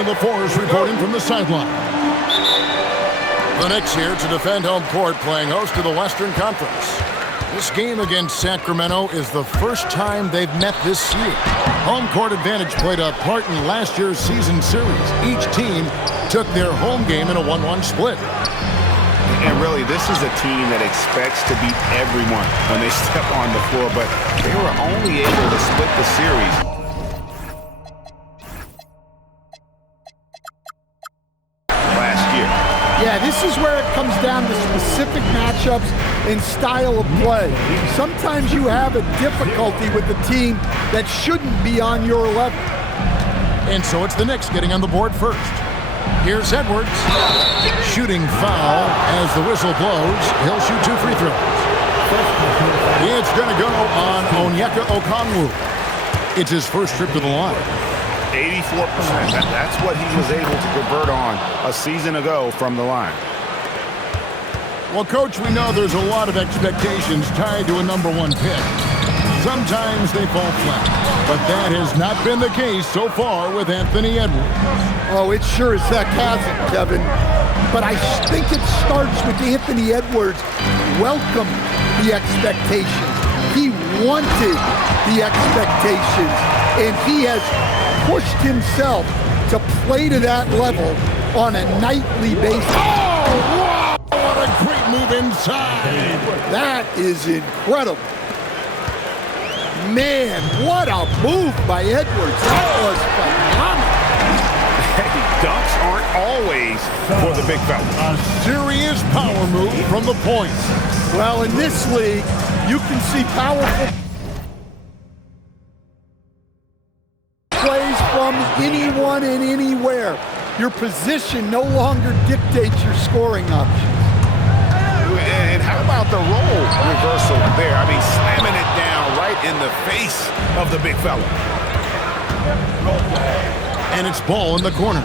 Allie LaForce reporting from the sideline. The Knicks here to defend home court, playing host to the Western Conference. This game against Sacramento is the first time they've met this year. Home court advantage played a part in last year's season series. Each team took their home game in a 1-1 split. And really, this is a team that expects to beat everyone when they step on the floor, but they were only able to split the series. Last year. Yeah, this is where it comes down to specific matchups and style of play. Sometimes you have a difficulty with the team that shouldn't be on your level. And so it's the Knicks getting on the board first. Here's Edwards. Shooting foul as the whistle blows. He'll shoot 2 free throws. It's going to go on Onyeka Okongwu. It's his first trip to the line. 84%. That's what he was able to convert on a season ago from the line. Well, Coach, we know there's a lot of expectations tied to a #1 pick. Sometimes they fall flat, but that has not been the case so far with Anthony Edwards. Oh, it sure as heck hasn't, Kevin. But I think it starts with Anthony Edwards welcome the expectations. He wanted the expectations, and he has pushed himself to play to that level on a nightly basis. Oh, wow! What a great move inside. That is incredible. Man, what a move by Edwards. That was phenomenal. Hey, dunks aren't always for the big fella. A serious power move from the point. Well, in this league, you can see powerful plays from anyone and anywhere. Your position no longer dictates your scoring options. And how about the role reversal there? I mean, slamming it down right in the face of the big fella. And it's ball in the corner.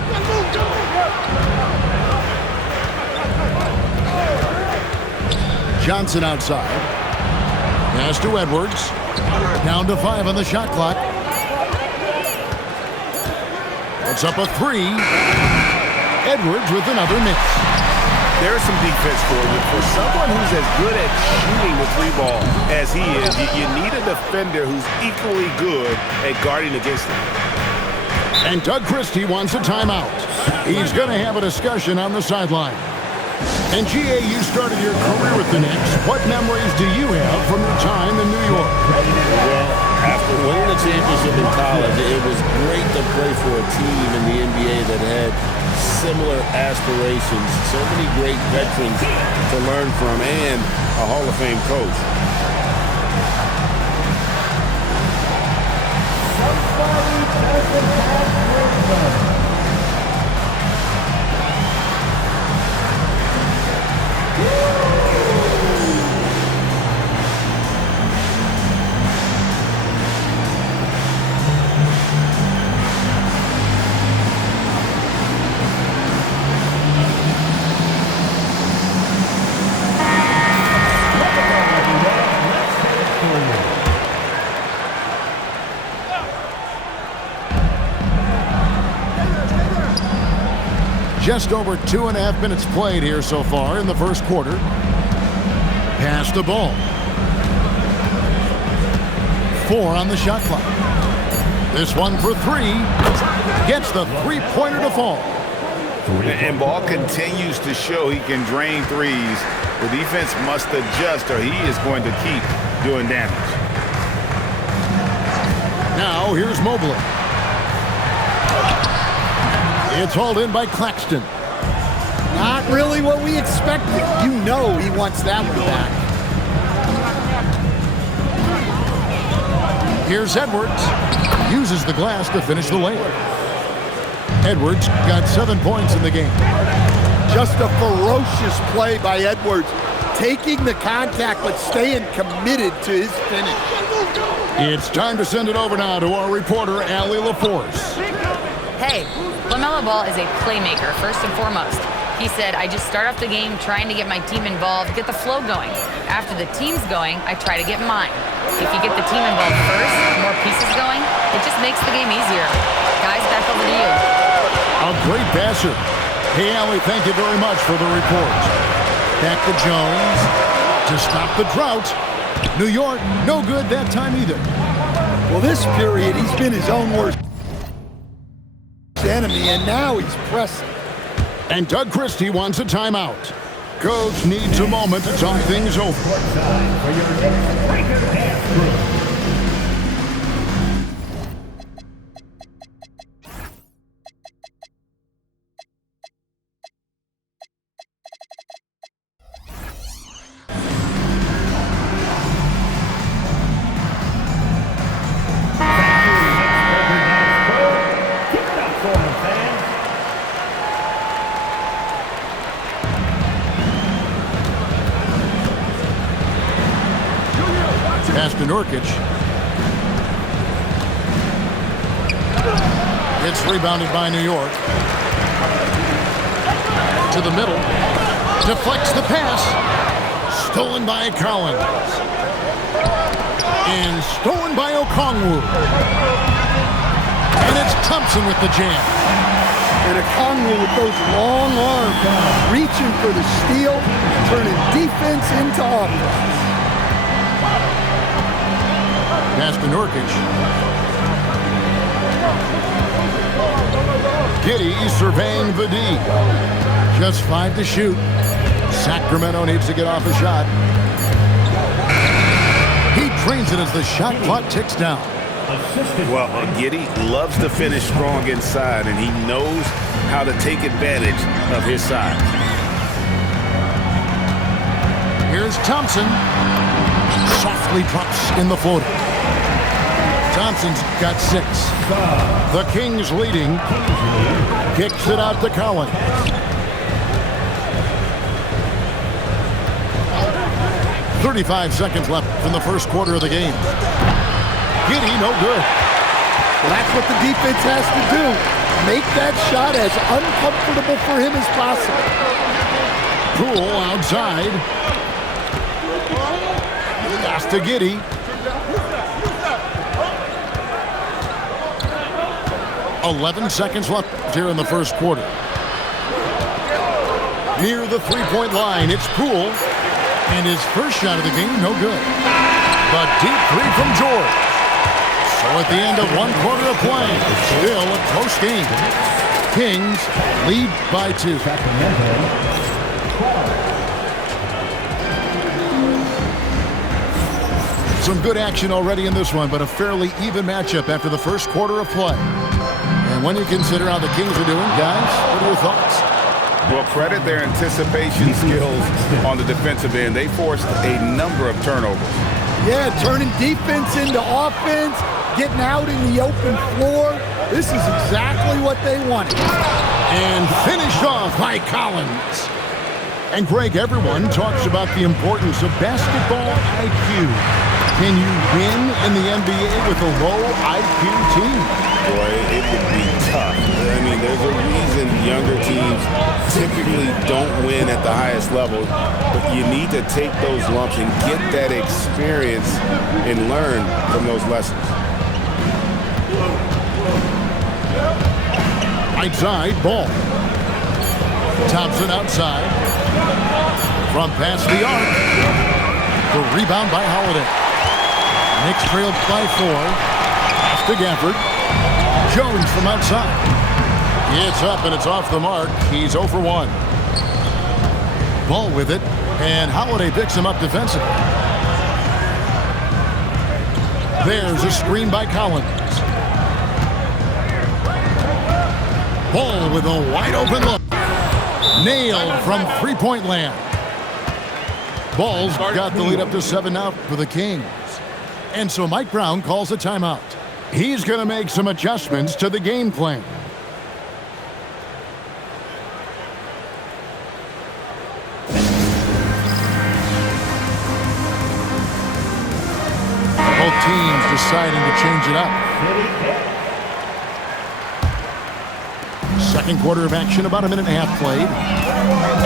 Johnson outside. Pass to Edwards. Down to 5 on the shot clock. It's up a 3. Edwards with another miss. There's some defense for you. For someone who's as good at shooting the 3 ball as he is, you need a defender who's equally good at guarding against him. And Doug Christie wants a timeout. He's going to have a discussion on the sideline. And G.A., you started your career with the Knicks. What memories do you have from your time in New York? Well, after winning the championship in college, it was great to play for a team in the NBA that had similar aspirations, so many great veterans to learn from, and a Hall of Fame coach. Just over 2.5 minutes played here so far in the first quarter. Pass the ball. 4 on the shot clock. This one for 3. Gets the three-pointer to fall. And Ball continues to show he can drain threes. The defense must adjust or he is going to keep doing damage. Now here's Mobley. It's hauled in by Claxton. Not really what we expected. You know he wants that one back. Here's Edwards. Uses the glass to finish the layup. Edwards got 7 points in the game. Just a ferocious play by Edwards. Taking the contact but staying committed to his finish. It's time to send it over now to our reporter, Allie LaForce. Hey, LaMelo Ball is a playmaker, first and foremost. He said, I just start off the game trying to get my team involved, get the flow going. After the team's going, I try to get mine. If you get the team involved first, more pieces going, it just makes the game easier. Guys, back over to you. A great passer. Hey, Allie, thank you very much for the report. Back to Jones to stop the drought. New York, no good that time either. Well, this period, he's been his own worst enemy, and now he's pressing. And Doug Christie wants a timeout. Coach needs a moment to talk things over. Pass to Nurkic. It's rebounded by New York. To the middle. Deflects the pass. Stolen by Collins. And stolen by Okongwu. And it's Thompson with the jam. And Okongwu with those long arms, reaching for the steal, turning defense into offense. Pass to Nurkic. Giddey surveying the D. Just 5 to shoot. Sacramento needs to get off a shot. He drains it as the shot clock ticks down. Well, Giddey loves to finish strong inside, and he knows how to take advantage of his size. Here's Thompson. Softly drops in the floater. Thompson's got 6. The Kings leading. Kicks it out to Collins. "35 seconds left in the first quarter of the game. Giddey, no good. Well, that's what the defense has to do. Make that shot as uncomfortable for him as possible. Poole outside. Pass to Giddey. "11 seconds left here in the first quarter. Near the three-point line, it's Poole. And his first shot of the game, no good. But deep three from George. So at the end of one quarter of play, still a close game. Kings lead by 2. Some good action already in this one, but a fairly even matchup after the first quarter of play. And when you consider how the Kings are doing, guys, what are your thoughts? Well, credit their anticipation skills on the defensive end. They forced a number of turnovers. Yeah, turning defense into offense, getting out in the open floor. This is exactly what they wanted. And finished off by Collins. And Greg, everyone talks about the importance of basketball IQ. Can you win in the NBA with a low IQ team? Boy, it would be tough. I mean, there's a reason younger teams typically don't win at the highest level, but you need to take those lumps and get that experience and learn from those lessons. Right side, ball. Thompson outside. From past the arc. The rebound by Holiday. Knicks trailed by 4. Pass to Gafford. Jones from outside. It's up and it's off the mark. He's 0 for 1. Ball with it, and Holiday picks him up defensively. There's a screen by Collins. Ball with a wide open look. Nailed from three-point land. Ball's got the lead up to 7 now for the Kings. And so Mike Brown calls a timeout. He's going to make some adjustments to the game plan. Both teams deciding to change it up. Second quarter of action, about a minute and a half played.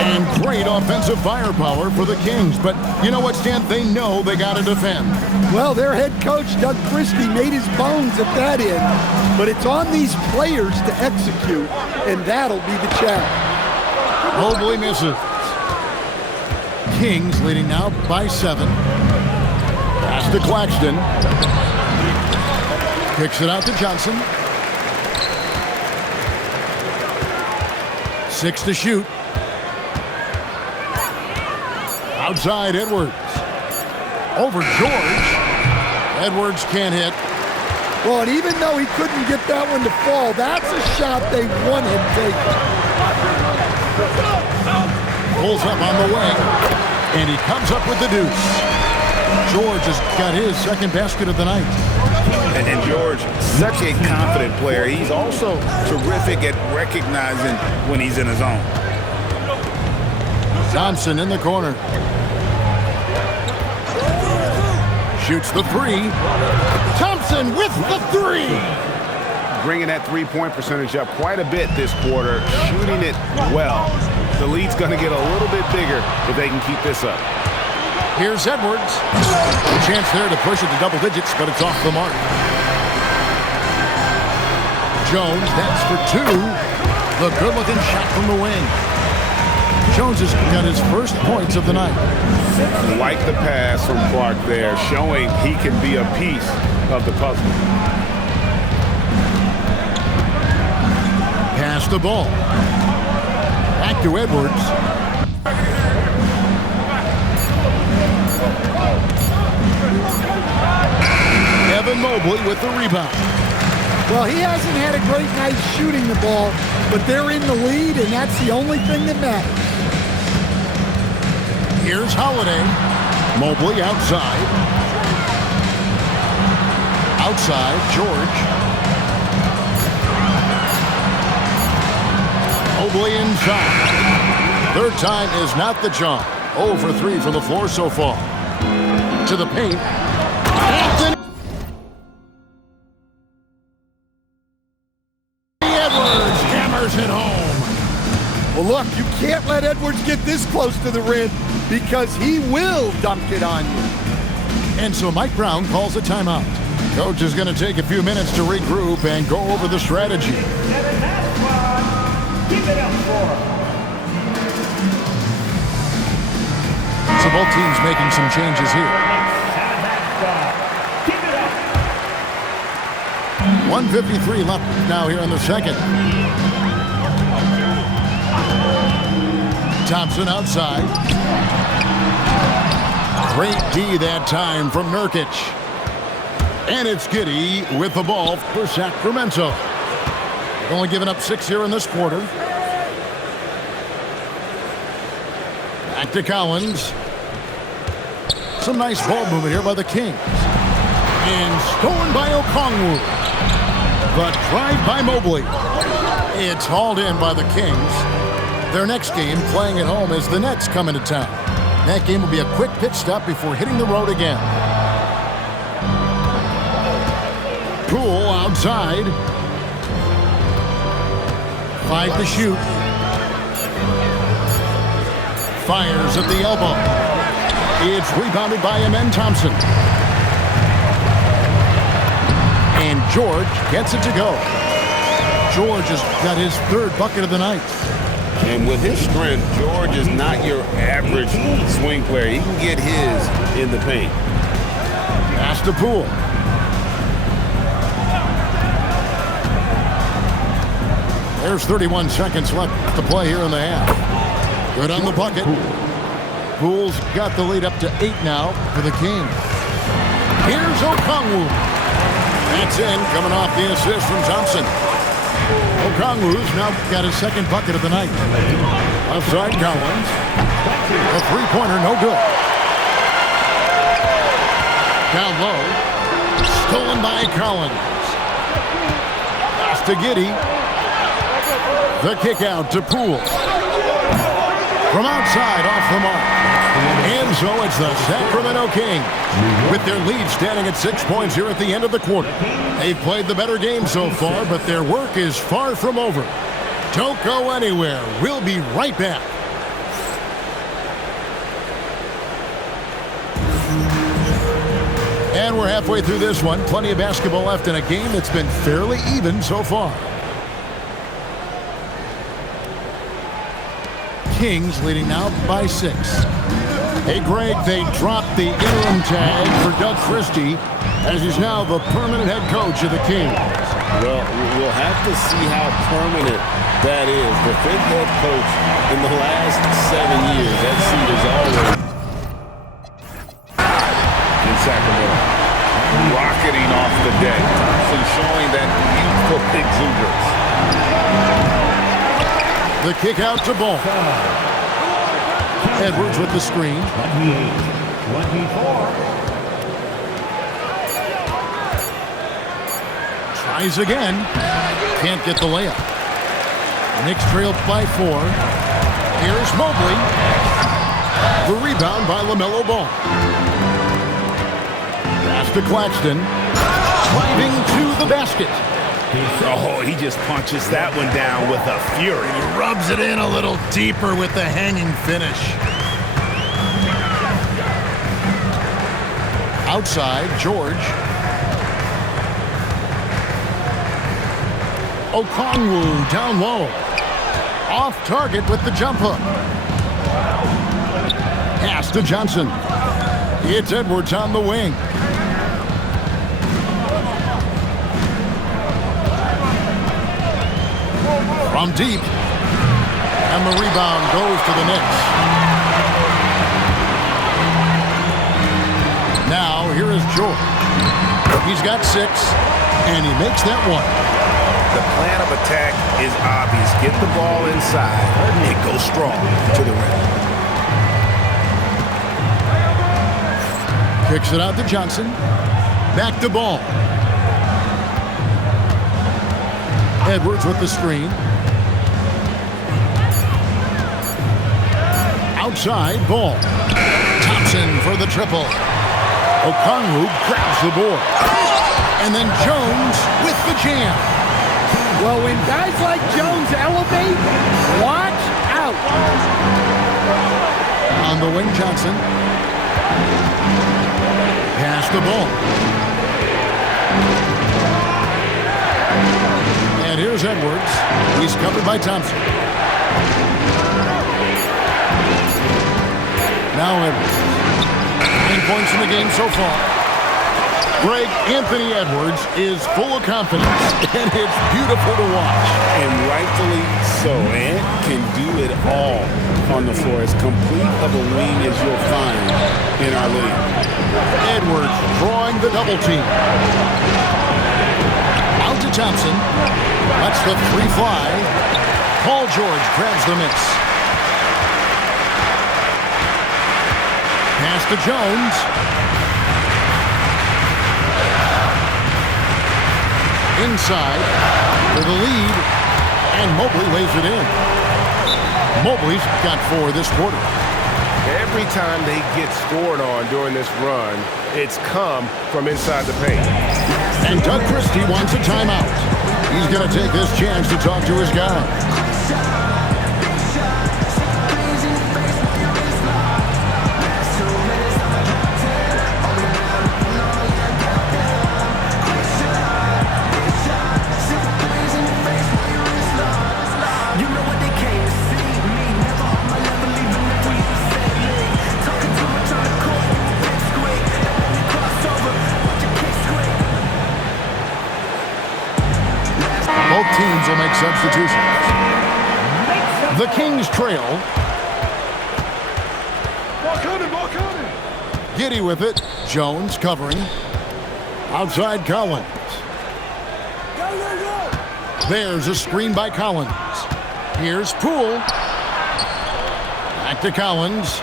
And great offensive firepower for the Kings. But you know what, Stan? They know they got to defend. Well, their head coach, Doug Christie, made his bones at that end. But it's on these players to execute, and that'll be the challenge. Mobley misses. Kings leading now by 7. Pass to Claxton. Kicks it out to Johnson. 6 to shoot. Outside, Edwards. Over George. Edwards can't hit. Well, and even though he couldn't get that one to fall, that's a shot they want him taking. Pulls up on the wing, and he comes up with the deuce. George has got his second basket of the night. And George, such a confident player. He's also terrific at recognizing when he's in his zone. Thompson in the corner. Shoots the 3. Thompson with the 3. Bringing that three-point percentage up quite a bit this quarter, shooting it well. The lead's going to get a little bit bigger if they can keep this up. Here's Edwards. A chance there to push it to double digits, but it's off the mark. Jones, that's for 2. The good-looking shot from the wing. Jones has got his first points of the night. Like the pass from Clark there, showing he can be a piece of the puzzle. Pass the ball. Back to Edwards. Evan Mobley with the rebound. Well, he hasn't had a great night shooting the ball, but they're in the lead, and that's the only thing that matters. Here's Holiday. Mobley outside. Outside, George. Mobley inside. Third time is not the charm. 0 for 3 from the floor so far. To the paint. Anthony Edwards hammers it home. Well, look, you can't let Edwards get this close to the rim because he will dunk it on you. And so Mike Brown calls a timeout. Coach is going to take a few minutes to regroup and go over the strategy. So both teams making some changes here. 1:53 left now here in the second. Thompson outside. Great D that time from Nurkic. And it's Giddey with the ball for Sacramento. Only giving up 6 here in this quarter. Back to Collins. Some nice ball movement here by the Kings. And stolen by Okongwu. The drive by Mobley. It's hauled in by the Kings. Their next game, playing at home, is the Nets coming to town. That game will be a quick pit stop before hitting the road again. Poole outside. 5 to shoot. Fires at the elbow. It's rebounded by Amen Thompson. And George gets it to go. George has got his third bucket of the night. And with his strength, George is not your average swing player. He can get his in the paint. Pass to Poole. There's 31 seconds left to play here in the half. Good on the bucket. Poole's got the lead up to 8 now for the Kings. Here's Okongwu. That's in, coming off the assist from Thompson. Okongwu's now got his second bucket of the night. Outside Collins. A three-pointer, no good. Down low. Stolen by Collins. Pass to Giddey. The kick out to Poole. From outside, off the mark. And so it's the Sacramento Kings with their lead standing at 6 points here at the end of the quarter. They've played the better game so far, but their work is far from over. Don't go anywhere. We'll be right back. And we're halfway through this one. Plenty of basketball left in a game that's been fairly even so far. Kings leading now by 6. Hey, Greg, they dropped the interim tag for Doug Christie as he's now the permanent head coach of the Kings. Well, we'll have to see how permanent that is. The 5th head coach in the last 7 years. That seat is always In Sacramento. Rocketing off the deck. Thompson showing that youthful exuberance. The kick out to Ball. Edwards with the screen. 28-24. Tries again. Can't get the layup. Knicks trailed by 4. Here's Mobley. The rebound by LaMelo Ball. Pass to Claxton. Driving to the basket. Oh, he just punches that one down with a fury. He rubs it in a little deeper with the hanging finish. Outside, George. Okongwu down low. Off target with the jump hook. Pass to Johnson. It's Edwards on the wing. From deep. And the rebound goes to the Knicks. Now, here is George. He's got 6, and he makes that one. The plan of attack is obvious. Get the ball inside and go strong to the rim. Kicks it out to Johnson. Back to Ball. Edwards with the screen. Outside, Ball. Thompson for the triple. Okongwu grabs the board. And then Jones with the jam. Well, when guys like Jones elevate, watch out. On the wing, Johnson. Pass the ball. And here's Edwards. He's covered by Thompson. Now Edwards. 9 points in the game so far. Greg, Anthony Edwards is full of confidence, and it's beautiful to watch. And rightfully so. Ant can do it all on the floor. As complete of a wing as you'll find in our league. Edwards drawing the double team. Out to Thompson. That's the 3 fly. Paul George grabs the miss. Pass to Jones. Inside for the lead, and Mobley lays it in. Mobley's got 4 this quarter. Every time they get scored on during this run, it's come from inside the paint. And Doug Christie wants a timeout. He's going to take this chance to talk to his guys. Both teams will make substitutions. The Kings trail. Giddey with it. Jones covering. Outside Collins. There's a screen by Collins. Here's Poole. Back to Collins.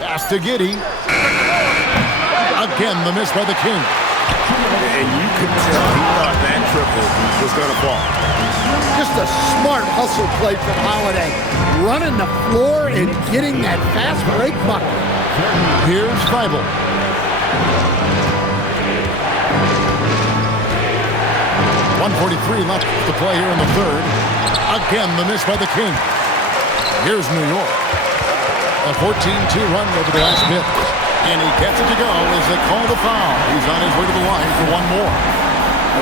Pass to Giddey. Again, the miss by the Kings. And you could tell he thought that triple was going to fall. Just a smart hustle play from Holiday. Running the floor and getting that fast break bucket. Here's 1:43 left to play here in the third. Again, the miss by the Kings. Here's New York. A 14-2 run over the last bit. And he gets it to go as they call the foul. He's on his way to the line for one more.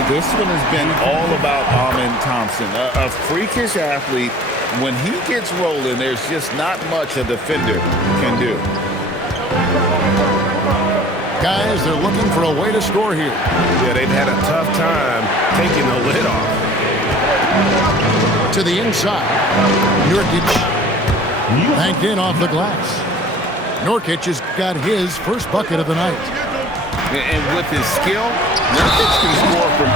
This one has been all about Amen Thompson, a freakish athlete. When he gets rolling, there's just not much a defender can do. Guys, they're looking for a way to score here. Yeah, they've had a tough time taking the lid off. To the inside. Nurkic banked in off the glass. Nurkic has got his first bucket of the night. And with his skill, Nurkic can score from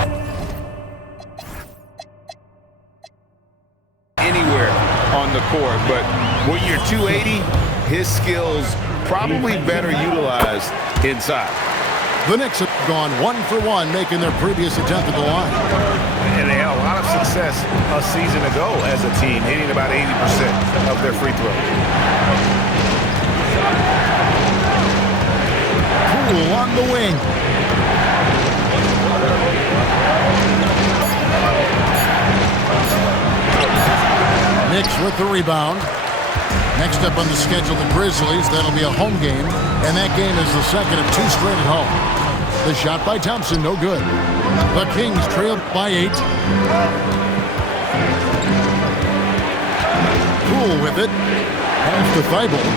anywhere on the court. But when you're 280, his skills probably better utilized inside. The Knicks have gone 1 for 1, making their previous attempt at the line. And they had a lot of success a season ago as a team, hitting about 80% of their free throws. Poole on the wing. Knicks with the rebound. Next up on the schedule, the Grizzlies. That'll be a home game, and that game is the second of 2 straight at home. The shot by Thompson, no good. The Kings trail by 8. Poole with it. Pass to Thibault.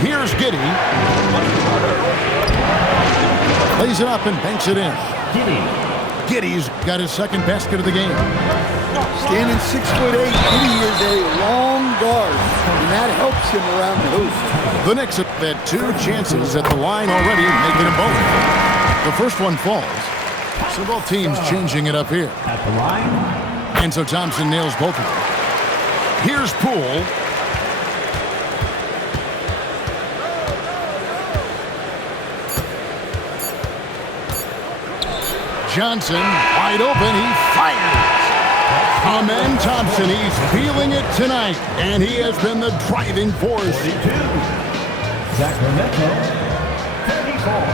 Here's Giddey. Plays it up and banks it in. Giddey's got his second basket of the game. Standing 6'8", Giddey is a long guard, and that helps him around the hoop. The Knicks have had 2 chances at the line already, making them both. The first one falls. So both teams changing it up here. At the line. And so Thompson nails both of them. Here's Poole. Johnson, wide open, he fires. Amen Thompson, he's feeling it tonight, and he has been the driving force. 42. Sacramento, 34.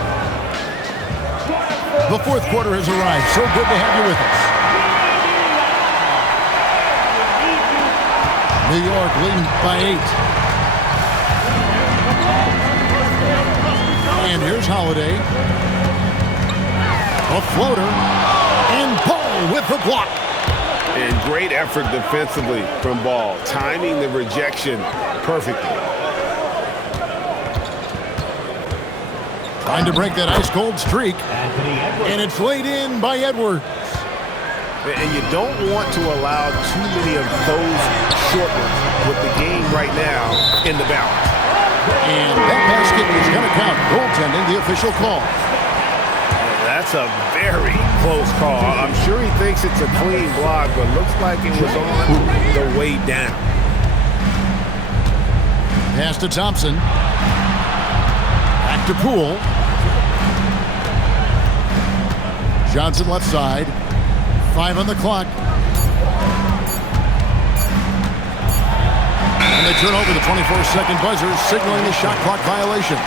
The fourth quarter has arrived. So good to have you with us. New York leading by 8. And here's Holiday. A floater, and Ball with the block. And great effort defensively from Ball, timing the rejection perfectly. Trying to break that ice-cold streak, and it's laid in by Edwards. And you don't want to allow too many of those short ones with the game right now in the balance. And that basket is going to count. Goaltending, the official call. That's a very close call. I'm sure he thinks it's a clean block, but looks like it was on the way down. Pass to Thompson. Back to Poole. Johnson left side. 5 on the clock. And they turn over the 24-second buzzer, signaling the shot clock violation.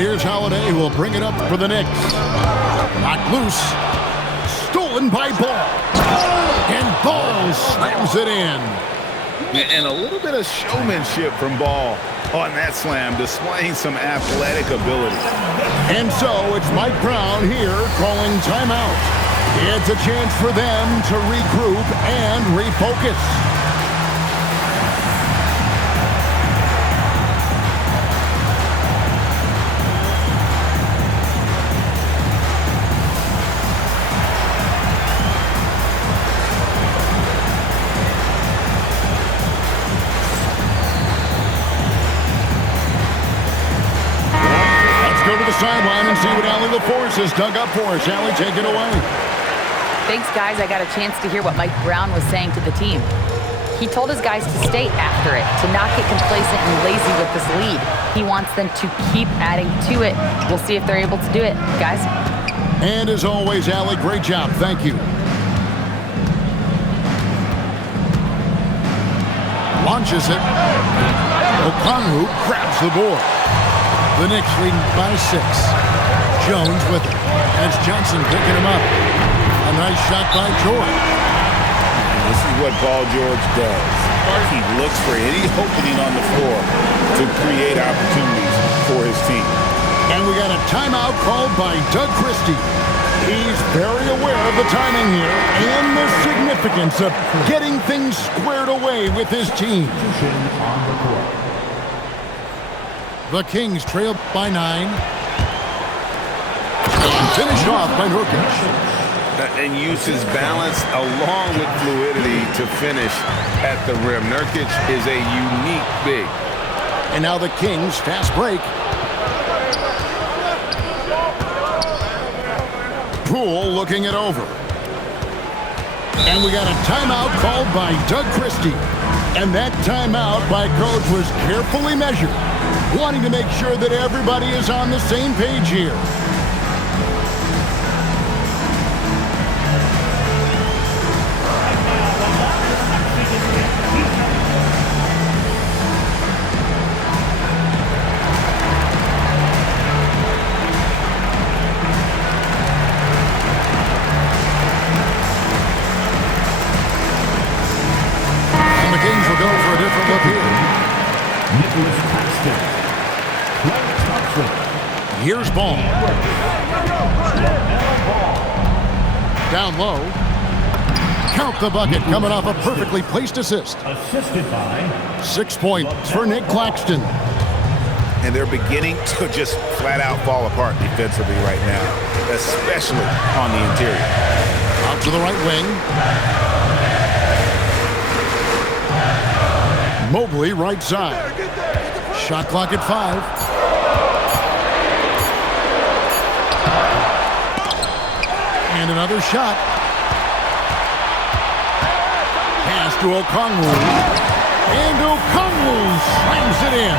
Here's Holiday, who will bring it up for the Knicks. Knocked loose. Stolen by Ball. And Ball slams it in. And a little bit of showmanship from Ball on that slam, displaying some athletic ability. And so it's Mike Brown here calling timeout. It's a chance for them to regroup and refocus. Sideline and see what Allie LaForce has dug up for us. Allie, take it away. Thanks, guys. I got a chance to hear what Mike Brown was saying to the team. He told his guys to stay after it, to not get complacent and lazy with this lead. He wants them to keep adding to it. We'll see if they're able to do it, guys. And as always, Allie, great job. Thank you. launches it. Okongwu grabs the board. The Knicks leading by 6. Jones with it. That's Johnson picking him up. A nice shot by George. This is what Paul George does. He looks for any opening on the floor to create opportunities for his team. And we got a timeout called by Doug Christie. He's very aware of the timing here and the significance of getting things squared away with his team. The Kings trail by 9. And finished off by Nurkic. And uses balance along with fluidity to finish at the rim. Nurkic is a unique big. And now the Kings fast break. Poole looking it over. And we got a timeout called by Doug Christie. And that timeout by Coach was carefully measured, wanting to make sure that everybody is on the same page here. Here's Ball. Down low. Count the bucket coming off a perfectly placed assist. Assisted by 6 points for Nick Claxton. And they're beginning to just flat out fall apart defensively right now, especially on the interior. Out to the right wing. Mobley right side. Shot clock at 5. And another shot. Pass to Okongwu. And Okongwu slams it in.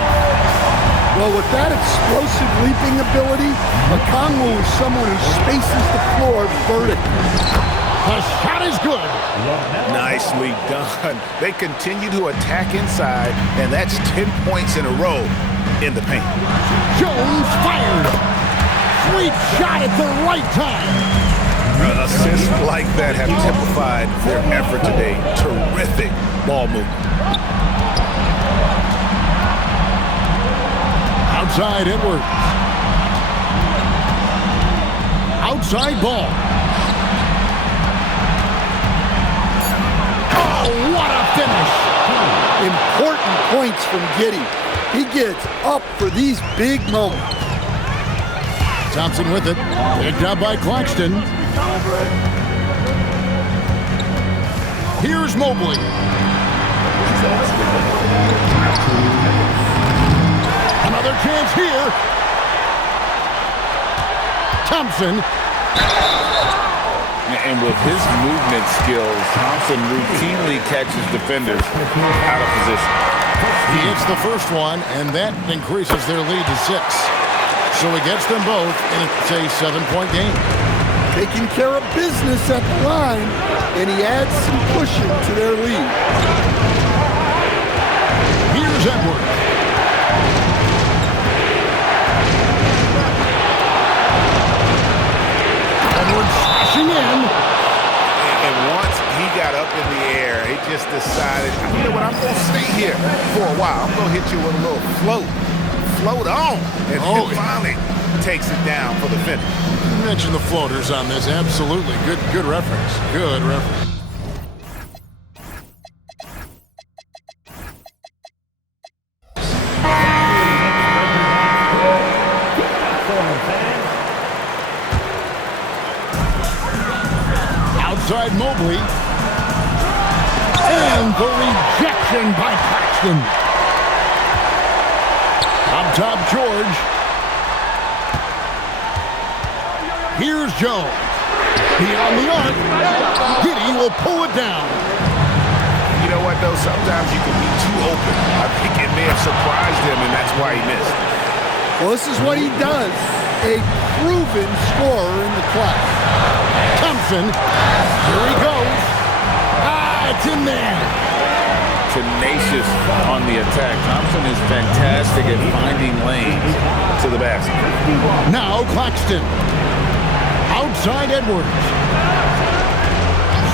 Well, with that explosive leaping ability, Okongwu is someone who spaces the floor vertically. The shot is good. Nicely done. They continue to attack inside, and that's 10 points in a row in the paint. Jones fired. Sweet shot at the right time. Assists like that have typified their effort today. Terrific ball movement. Outside Edwards. Outside Ball. Oh, what a finish. Important points from Giddey. He gets up for these big moments. Thompson with it. Picked up by Claxton. Here's Mobley. Another chance here. Thompson. And with his movement skills, Thompson routinely catches defenders out of position. He hits the first one, and that increases their lead to 6. So he gets them both, and it's a 7-point game. Taking care of business at the line, and he adds some cushion to their lead. Here's Edwards. Edwards slashing in. And once he got up in the air, he just decided, you know what, I'm going to stay here for a while. I'm going to hit you with a little float. Float on. And then finally takes it down for the finish. You mentioned the floaters on this. Absolutely. Good reference. Good reference. Outside Mobley. And the rejection by Claxton. Up top, George. Here's Jones. Beyond the arc. Giddey will pull it down. You know what, though? Sometimes you can be too open. I think it may have surprised him, and that's why he missed. Well, this is what he does. A proven scorer in the class. Thompson. Here he goes. It's in there. tenacious on the attack. Thompson is fantastic at finding lanes to the basket. Now Claxton. Outside Edwards.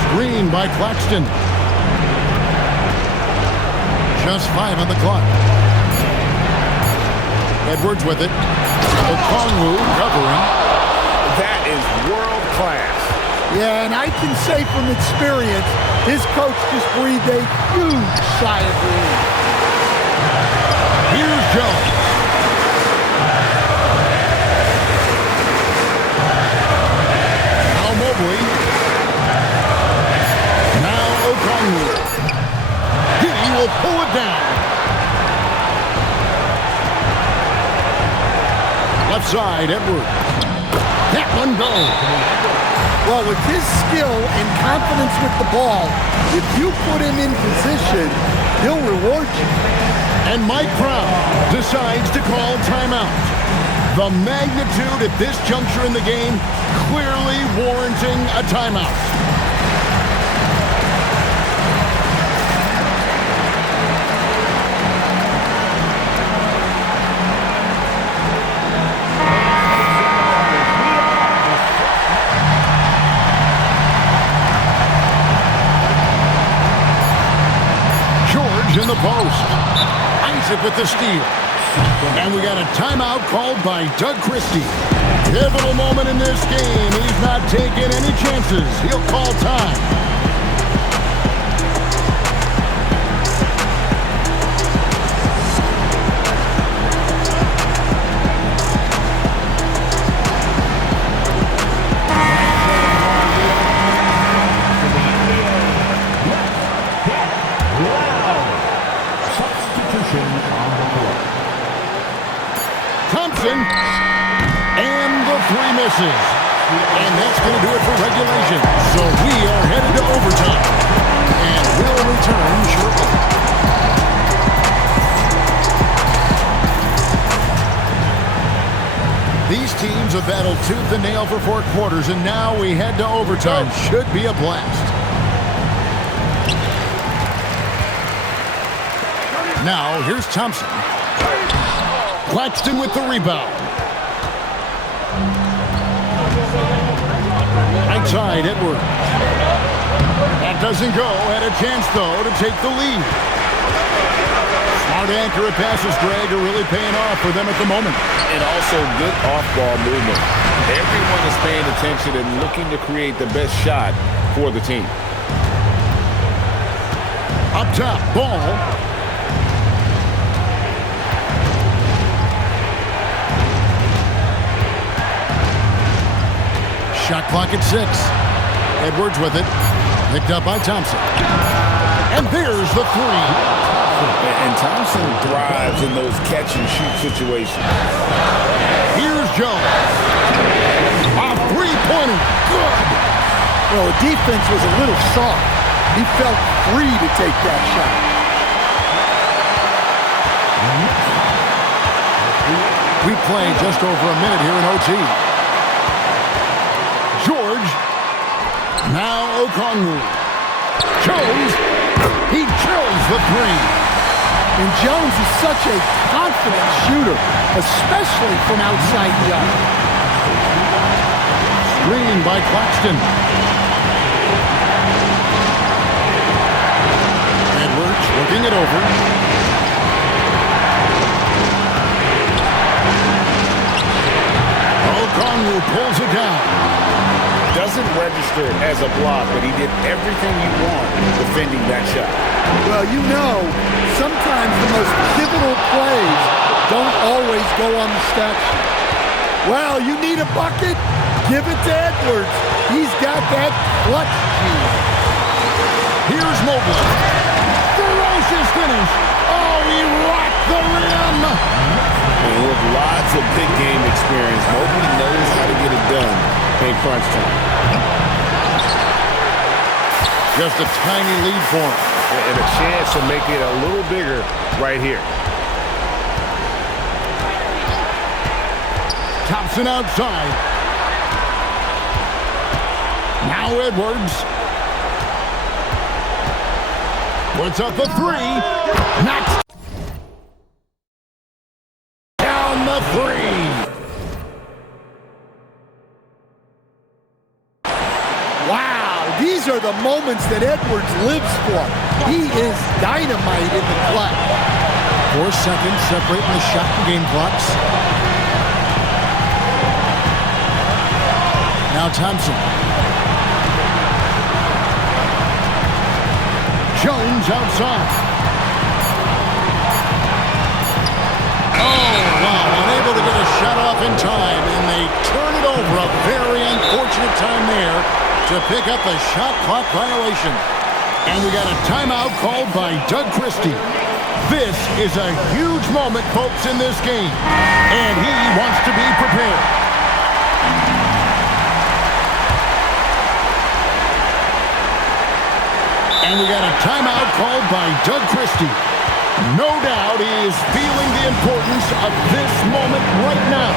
Screen by Claxton. Just 5 on the clock. Edwards with it. Okongwu covering. That is world class. Yeah, and I can say from experience, his coach just breathed a huge sigh of relief. Here's Jones. Now Mobley. Now Okongwu. He will pull it down. Left side, Edwards. That one goes. Well, with his skill and confidence with the ball, if you put him in position, he'll reward you. And Mike Brown decides to call timeout. The magnitude at this juncture in the game clearly warranting a timeout. In the post. Isaac with the steal. And we got a timeout called by Doug Christie. Pivotal moment in this game. He's not taking any chances. He'll call time. Thompson, and the three misses. And that's going to do it for regulation. So we are headed to overtime. And we'll return shortly. These teams have battled tooth and nail for 4 quarters, and now we head to overtime. Should be a blast. Now, here's Thompson. Claxton with the rebound. Outside, Edwards. That doesn't go. Had a chance, though, to take the lead. Smart accurate passes, Greg, are really paying off for them at the moment. And also good off-ball movement. Everyone is paying attention and looking to create the best shot for the team. Up top, Ball. Shot clock at 6. Edwards with it. Picked up by Thompson. And there's the 3. And Thompson thrives in those catch-and-shoot situations. Here's Jones. A three-pointer. Good. Well, the defense was a little soft. He felt free to take that shot. We play just over a minute here in OT. George. Now Okongwu. Jones. He drills the 3. And Jones is such a confident shooter, especially from outside the arc. Screen by Claxton. Edwards working it over. Okongwu pulls it down. Doesn't register as a block, but he did everything you want defending that shot. Well, you know, sometimes the most pivotal plays don't always go on the stat sheet. Well, you need a bucket? Give it to Edwards. He's got that clutch gene. Here's Mobley. Ferocious finish. Oh, he rocked the rim. And with lots of big game experience, Mobley knows how to get it done in crunch time. Just a tiny lead for him. And a chance to make it a little bigger right here. Thompson outside. Now Edwards. Puts up the three. Knocks down the three. Wow, these are the moments that Edwards lives for. He is dynamite in the clutch. 4 seconds separating the shot and game clocks. Now Thompson. Jones outside. Oh, wow, unable to get a shot off in time, and they turn it over. A very unfortunate time there to pick up a shot clock violation. And we got a timeout called by Doug Christie. This is a huge moment, folks, in this game, and he wants to be prepared. And we got a timeout called by Doug Christie. No doubt he is feeling the importance of this moment right now.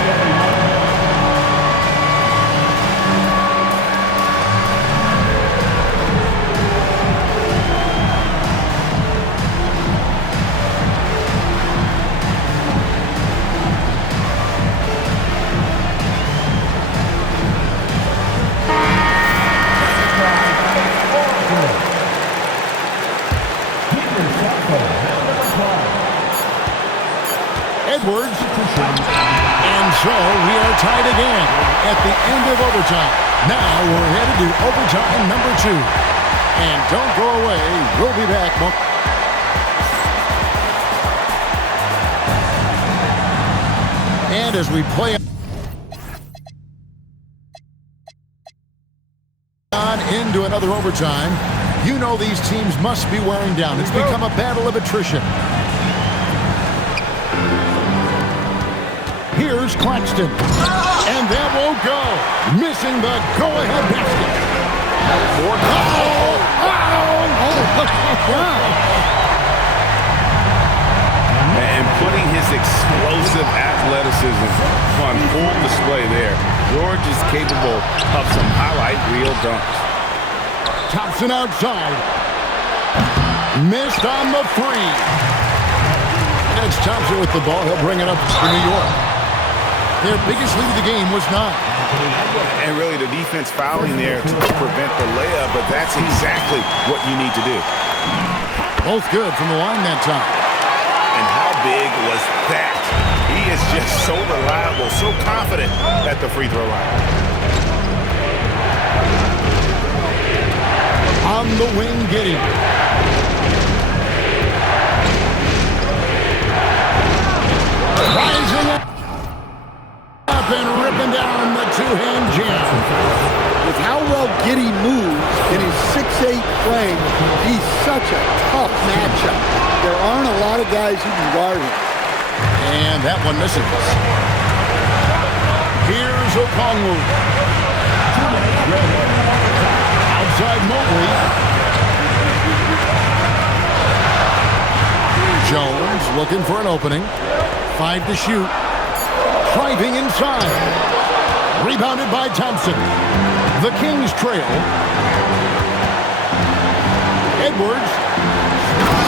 Edwards, and so we are tied again at the end of overtime. Now we're headed to overtime number 2. And don't go away, we'll be back. And as we play on into another overtime, you know these teams must be wearing down. It's become a battle of attrition. Here's Claxton. And that won't go. Missing the go-ahead basket. And putting his explosive athleticism on full display there. George is capable of some highlight reel dunks. Thompson outside. Missed on the three. It's Thompson with the ball. He'll bring it up to New York. Their biggest lead of the game was 9. And really the defense fouling there to prevent the layup, but that's exactly what you need to do. Both good from the line that time. And how big was that? He is just so reliable, so confident at the free throw line. On the wing, Giddey. Rising up and ripping down the two-hand jam. With how well Giddey moves in his 6'8" frame, he's such a tough matchup. There aren't a lot of guys who can guard him. And that one misses. Here's Okongwu. Outside Mobley. Jones looking for an opening. 5 to shoot. Driving inside. Rebounded by Thompson. The Kings trail. Edwards.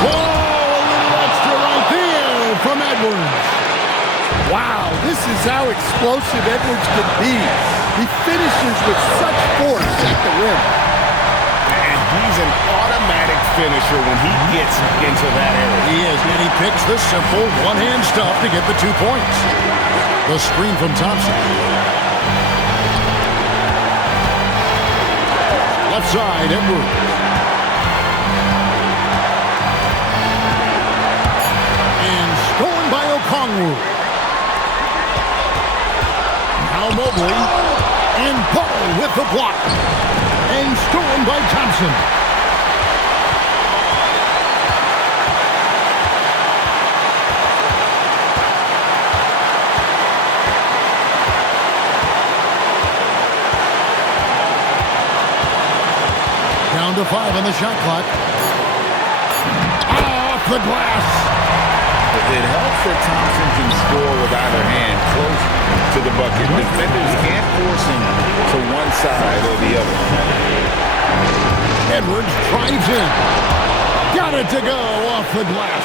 Whoa, a little extra right there from Edwards. Wow, this is how explosive Edwards can be. He finishes with such force at the rim. And he's an automatic finisher when he gets into that area. He is, and he picks the simple one-hand stuff to get the 2 points. The screen from Thompson. Left side, Edwards. And stolen by Okongwu. Now Mobley. And Paul with the block. And stolen by Thompson. Down to 5 on the shot clock. Off the glass. It helps that Thompson can score with either hand close to the bucket. Defenders can't force him to one side or the other. Edwards drives in. Got it to go off the glass.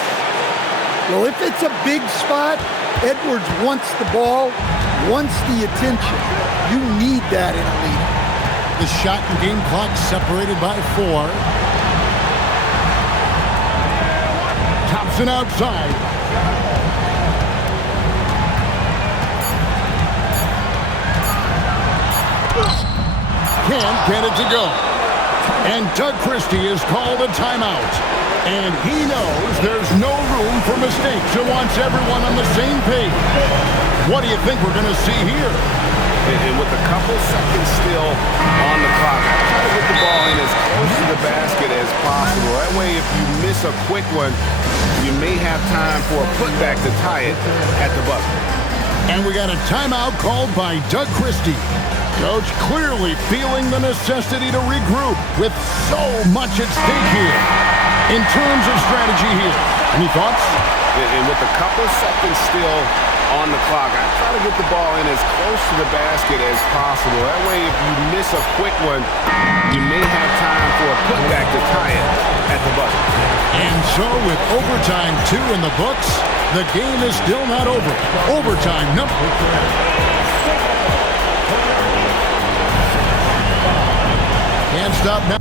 Well, if it's a big spot, Edwards wants the ball, wants the attention. You need that in a lead. The shot and game clock separated by 4. Thompson outside. Can't get it to go. And Doug Christie has called a timeout. And he knows there's no room for mistakes and wants everyone on the same page. What do you think we're going to see here? And with a couple seconds still on the clock, try to get the ball in as close to the basket as possible. That way, if you miss a quick one, you may have time for a putback to tie it at the buzzer. And we got a timeout called by Doug Christie. Coach clearly feeling the necessity to regroup with so much at stake here. In terms of strategy here, any thoughts? And with a couple seconds still on the clock, I try to get the ball in as close to the basket as possible. That way, if you miss a quick one, you may have time for a putback to tie it at the buzzer. And so with overtime 2 in the books, the game is still not over. Overtime number. Can't stop now.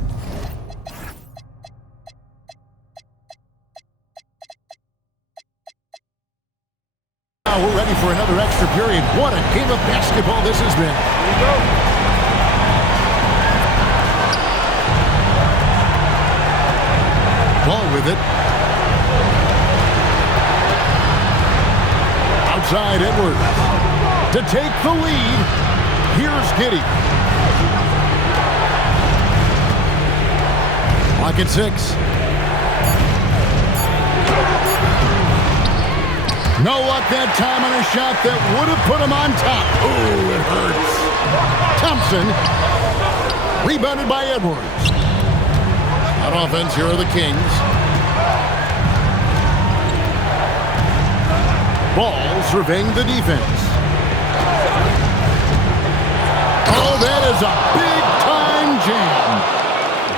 Now we're ready for another extra period. What a game of basketball this has been. Here we go. Ball with it. Outside Edwards. To take the lead, here's Giddey. Clock at 6. No luck that time on a shot that would have put him on top. Oh, it hurts. Thompson. Rebounded by Edwards. On offense, here are the Kings. Ball surveying the defense. Oh, that is a big-time jam.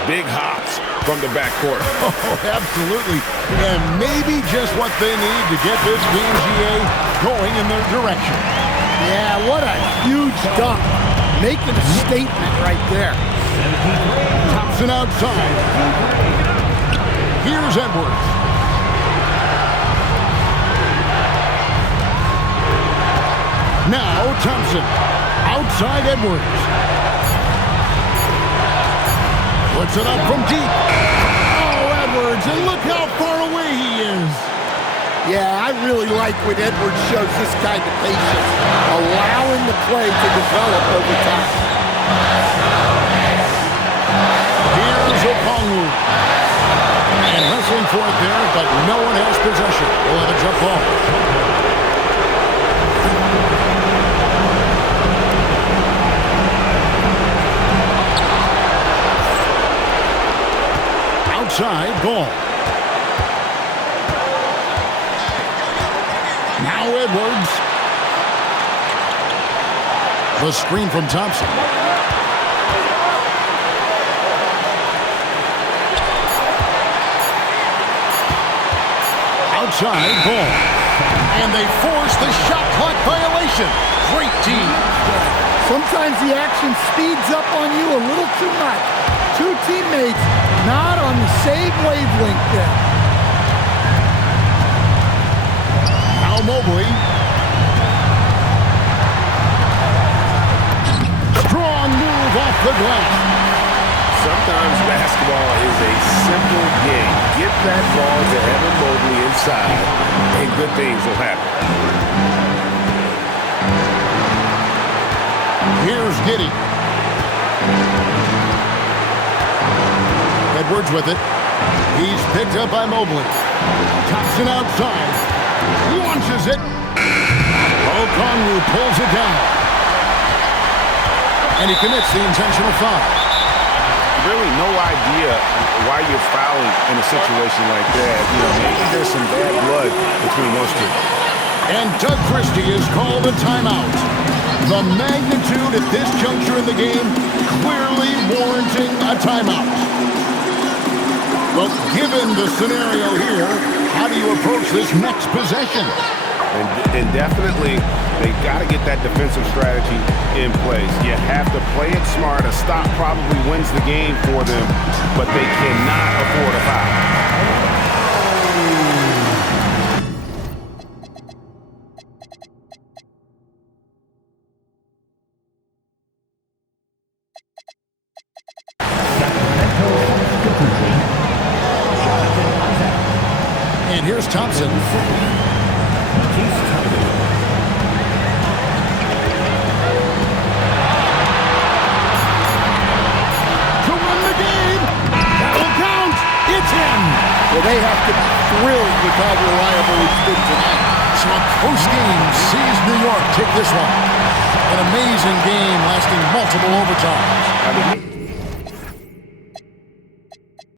Big hops from the backcourt. Oh, absolutely. And maybe just what they need to get this BGA going in their direction. Yeah, what a huge dunk. Making a statement right there. Thompson outside. Here's Edwards. Now Thompson. Outside Edwards. Puts it up from deep. Oh, Edwards, and look how far away he is. Yeah, I really like when Edwards shows this kind of patience, allowing the play to develop over time. Here's Okongwu. And wrestling for it there, but no one has possession. We'll have a jump ball. Outside ball. Now Edwards. The screen from Thompson. Outside ball. And they force the shot clock violation. Great team. Sometimes the action speeds up on you a little too much. Two teammates not on the same wavelength there. Now Mobley. Strong move off the glass. Sometimes basketball is a simple game. Get that ball to Evan Mobley inside, and good things will happen. Here's Giddey. Edwards with it. He's picked up by Mobley. Thompson outside. Launches it. Okongwu pulls it down. And he commits the intentional foul. Really no idea why you're fouling in a situation like that. You know, maybe there's some bad blood between those two. And Doug Christie has called a timeout. The magnitude at this juncture in the game clearly warranting a timeout. But given the scenario here, how do you approach this next possession? And definitely, they got to get that defensive strategy in place. You have to play it smart. A stop probably wins the game for them, but they cannot afford a foul. And here's Thompson. Well, they have to be thrilled with how reliable he's been tonight. So a close game sees New York take this one. An amazing game lasting multiple overtimes.